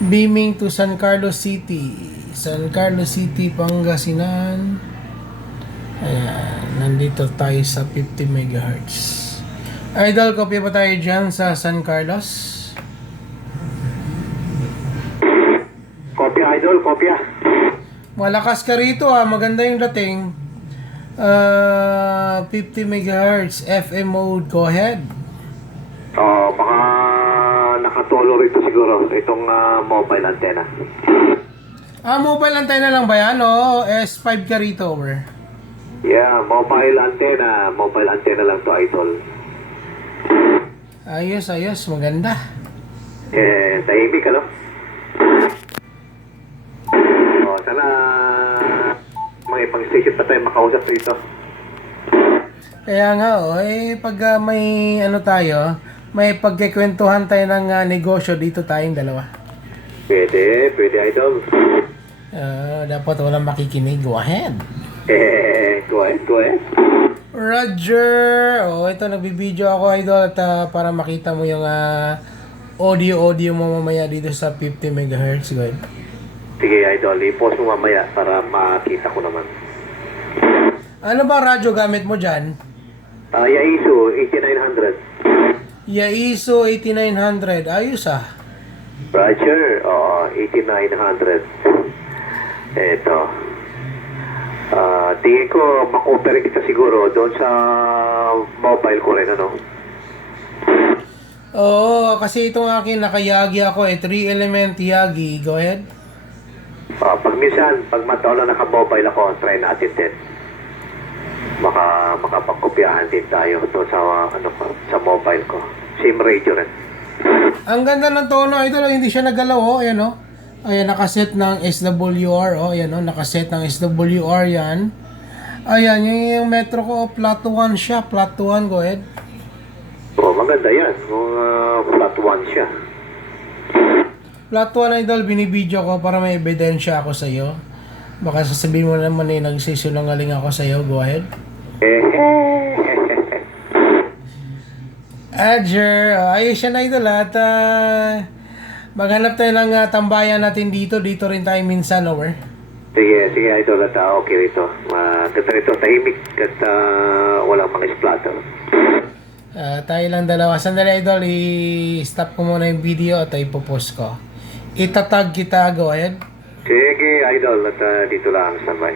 Beaming to San Carlos City. San Carlos City, Pangasinan. Ayan, nandito tayo sa 50 MHz. Idol, kopya pa tayo dyan sa San Carlos? Kopya, Idol, kopya. Malakas ka rito maganda yung dating. 50 MHz, FM mode, go ahead. Baka nakatolo rito siguro itong mobile antenna. Mobile antenna lang ba yan? O S5 ka rito, over. Yeah, mobile antenna lang to, Idol. Ayos, maganda. Tahimik, ano? Sana may pang-station pa tayo makausap rito. Kaya nga, pag may tayo, may pagkikwentuhan tayo ng negosyo dito tayong dalawa. Pwede, Idol. Dapat walang makikinig. Go ahead. Go ahead. Roger! Ito, nagbibideo ako, Idol, at para makita mo yung audio mo mamaya dito sa 50 MHz. Go ahead. Sige, Idol. I-post mo mamaya para makita ko naman. Ano ba radyo gamit mo dyan? Yaesu 8900. Yaesu 8900. Ayos Roger, 8900. Eto. Tingin ko makoperate kita siguro doon sa mobile ko rin, ano? Oo, kasi itong akin nakayagi ako 3-element Yagi. Go ahead. Pag mataon na naka-mobile ako, try natin din. Makapagkopyahan din tayo doon sa sa mobile ko. Same radio rin. Ang ganda ng tono, Idol. Hindi siya nagalaw, ayan Ayan, nakaset ng SWR, ayan nakaset ng SWR yan. Ayan, yung metro ko, flat 1 siya, flat 1, go ahead. Maganda yan, kung flat 1 siya. Flat 1, Idol, binibidyo ko para may ebidensya ako sa'yo. Baka sasabihin mo naman nagsisinungaling ako sa'yo, go ahead. Adger, ayos siya na, Idol, at maghanap tayo ng tambayan natin dito rin tayo minsan, over. Sige, Idol, at okay rito. Ganda rito, tahimik at walang mga splatter. Tayo lang dalawa. Sandali, Idol, i-stop ko muna yung video at ipopost ko. Itatag kita, go ahead. Sige, Idol, at dito lang, standby.